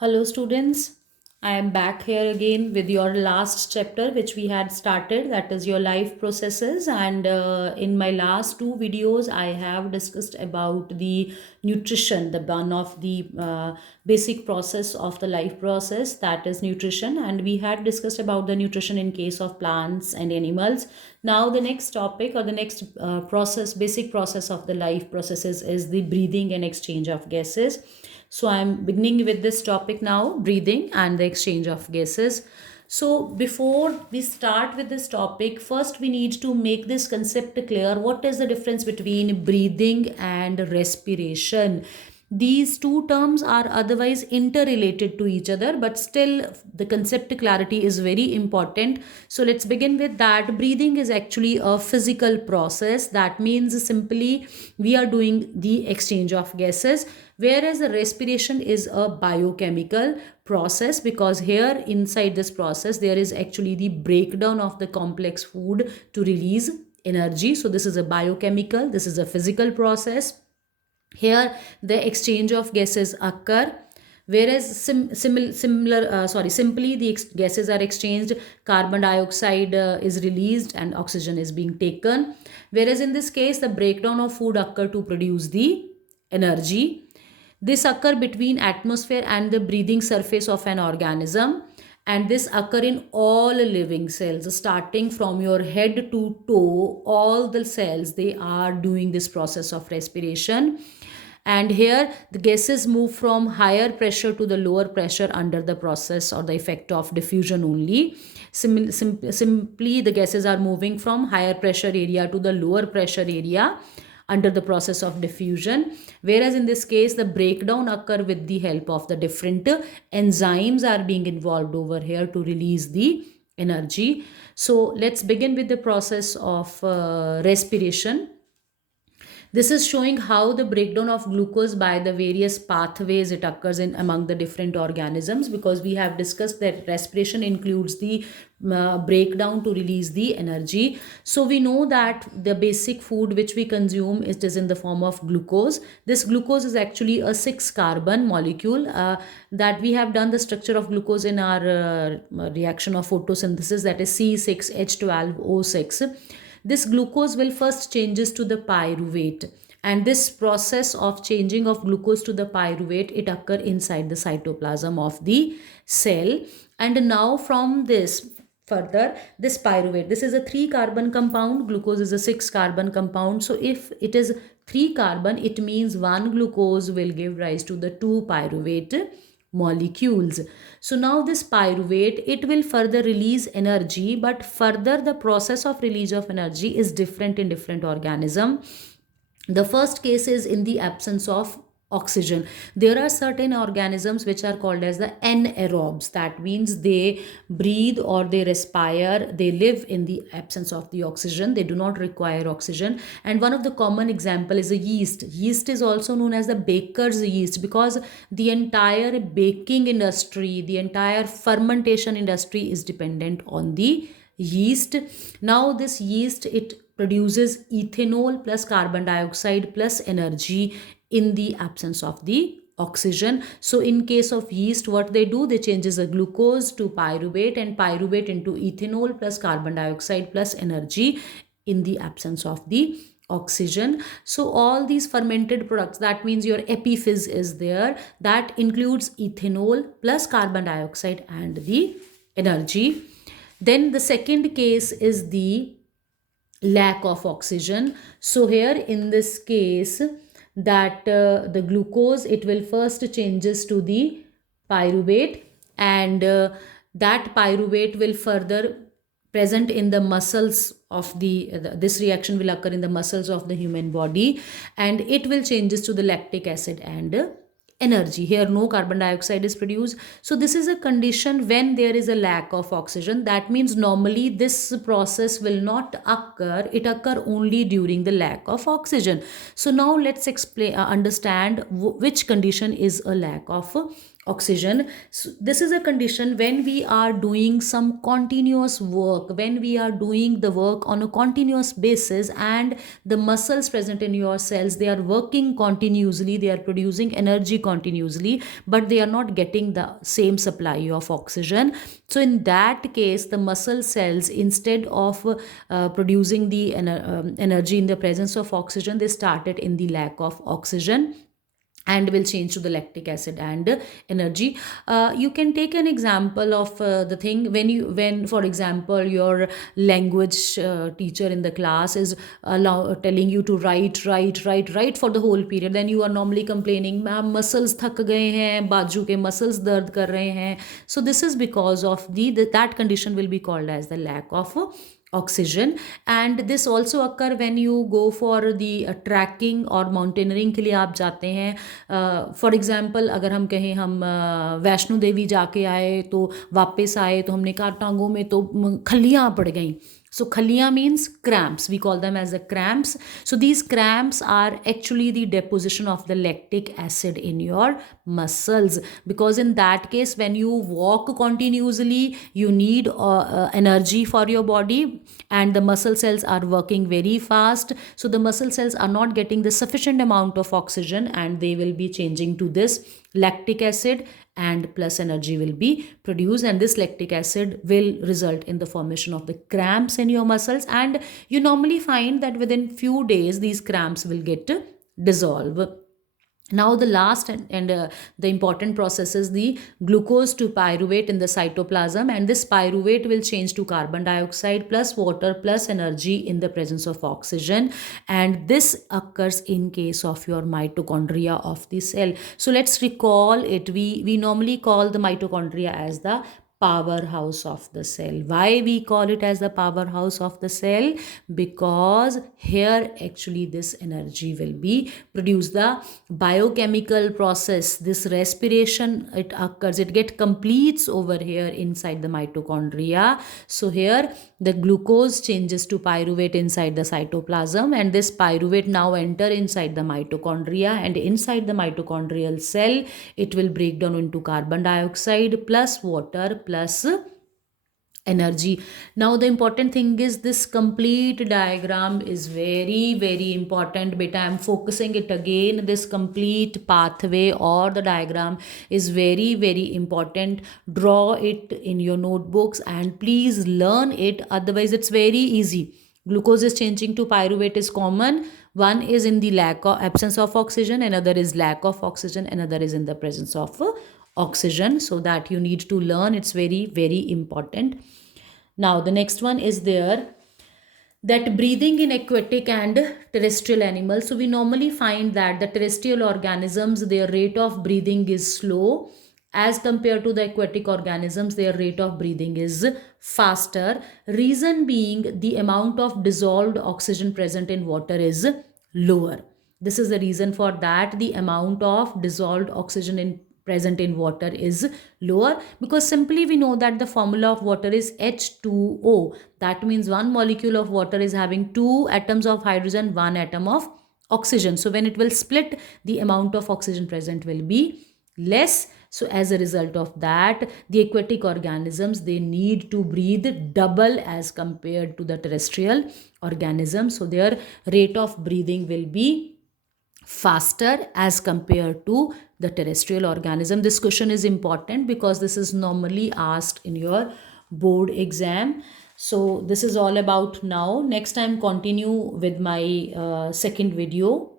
Hello, students. I am back here again with your last chapter, which we had started, that is your life processes. And in my last two videos, I have discussed about the nutrition, the one of the basic process of the life process, that is nutrition. And we had discussed about the nutrition in case of plants and animals. Now, the next topic or the next basic process of the life processes is the breathing and exchange of gases. So I'm beginning with this topic now, breathing and the exchange of gases. So before we start with this topic, first we need to make this concept clear. What is the difference between breathing and respiration? These two terms are otherwise interrelated to each other, but still the concept clarity is very important. So let's begin with that. Breathing is actually a physical process. That means simply we are doing the exchange of gases, whereas the respiration is a biochemical process, because here inside this process there is actually the breakdown of the complex food to release energy. So this is a biochemical, this is a physical process. Here the exchange of gases occur, whereas simply the gases are exchanged. Carbon dioxide is released and oxygen is being taken, whereas in this case the breakdown of food occur to produce the energy. This occur between atmosphere and the breathing surface of an organism, and this occur in all living cells starting from your head to toe. All the cells, they are doing this process of respiration. And here the gases move from higher pressure to the lower pressure under the process or the effect of diffusion only. Simply the gases are moving from higher pressure area to the lower pressure area under the process of diffusion, whereas in this case the breakdown occur with the help of the different enzymes are being involved over here to release the energy. So let's begin with the process of respiration. This is showing how the breakdown of glucose by the various pathways it occurs in among the different organisms, because we have discussed that respiration includes the breakdown to release the energy. So we know that the basic food which we consume is in the form of glucose. This glucose is actually a 6 carbon molecule that we have done the structure of glucose in our reaction of photosynthesis, that is C6H12O6. This glucose will first changes to the pyruvate, and this process of changing of glucose to the pyruvate, it occur inside the cytoplasm of the cell. And now from this further, this pyruvate, this is a 3 carbon compound, glucose is a 6 carbon compound. So if it is 3 carbon, it means one glucose will give rise to the 2 pyruvate molecules. So now this pyruvate, it will further release energy, but further the process of release of energy is different in different organism. The first case is in the absence of oxygen. There are certain organisms which are called as the anaerobes. That means they breathe or they respire, they live in the absence of the oxygen, they do not require oxygen. And one of the common example is a yeast. Yeast is also known as the baker's yeast, because the entire baking industry, the entire fermentation industry is dependent on the yeast. Now this yeast, it produces ethanol plus carbon dioxide plus energy in the absence of the oxygen. So in case of yeast, what they do, they changes the glucose to pyruvate and pyruvate into ethanol plus carbon dioxide plus energy in the absence of the oxygen. So all these fermented products, that means your epiphyse is there, that includes ethanol plus carbon dioxide and the energy. Then the second case is the lack of oxygen. So here in this case, that the glucose, it will first changes to the pyruvate, and that pyruvate will further present in the muscles of this reaction will occur in the muscles of the human body, and it will changes to the lactic acid and energy. Here no carbon dioxide is produced. So this is a condition when there is a lack of oxygen. That means normally this process will not occur, it occur only during the lack of oxygen. So now let's explain understand which condition is a lack of oxygen. So this is a condition when we are doing some continuous work, when we are doing the work on a continuous basis, and the muscles present in your cells, they are working continuously, they are producing energy continuously, but they are not getting the same supply of oxygen. So in that case, the muscle cells, instead of producing the energy in the presence of oxygen, they started in the lack of oxygen and will change to the lactic acid and energy. You can take an example of the thing when for example your language teacher in the class is telling you to write for the whole period, then you are normally complaining, ma'am muscles thak gaye hain, बाजू के muscles दर्द कर रहे हैं. So this is because of that condition will be called as the lack of oxygen. And this also occur when you go for the tracking और mountaineering के लिए आप जाते हैं. फॉर एग्जाम्पल अगर हम कहें हम वैष्णो देवी जाके आए तो वापस आए तो हमने कहा टांगों में तो खलियाँ पड़ गई. So khalia means cramps. We call them as the cramps. So these cramps are actually the deposition of the lactic acid in your muscles. Because in that case, when you walk continuously, you need energy for your body, and the muscle cells are working very fast. So the muscle cells are not getting the sufficient amount of oxygen, and they will be changing to this lactic acid, and plus energy will be produced, and this lactic acid will result in the formation of the cramps in your muscles. And you normally find that within few days these cramps will get dissolve. Now the last and the important process is the glucose to pyruvate in the cytoplasm, and this pyruvate will change to carbon dioxide plus water plus energy in the presence of oxygen, and this occurs in case of your mitochondria of the cell. So let's recall it. We normally call the mitochondria as the powerhouse of the cell. Why we call it as the powerhouse of the cell? Because here actually this energy will be produced. The biochemical process, this respiration, it occurs, it get completes over here inside the mitochondria. So here the glucose changes to pyruvate inside the cytoplasm, and this pyruvate now enter inside the mitochondria, and inside the mitochondrial cell it will break down into carbon dioxide plus water plus energy. Now the important thing is this complete diagram is very important. Beta, I'm focusing it again. This complete pathway or the diagram is very important. Draw it in your notebooks and please learn it, otherwise it's very easy. Glucose is changing to pyruvate is common. One is in the absence of oxygen, another is lack of oxygen, another is in the presence of oxygen. So that you need to learn, it's very important. Now the next one is there, that breathing in aquatic and terrestrial animals. So we normally find that the terrestrial organisms, their rate of breathing is slow as compared to the aquatic organisms, their rate of breathing is faster. Reason being, the amount of dissolved oxygen present in water is lower. This is the reason for that. The amount of dissolved oxygen present in water is lower, because simply we know that the formula of water is H2O. That means one molecule of water is having two atoms of hydrogen, one atom of oxygen. So when it will split, the amount of oxygen present will be less. So as a result of that, the aquatic organisms, they need to breathe double as compared to the terrestrial organisms. So their rate of breathing will be faster as compared to the terrestrial organism. This question is important because this is normally asked in your board exam. So this is all about now. Next time continue with my second video.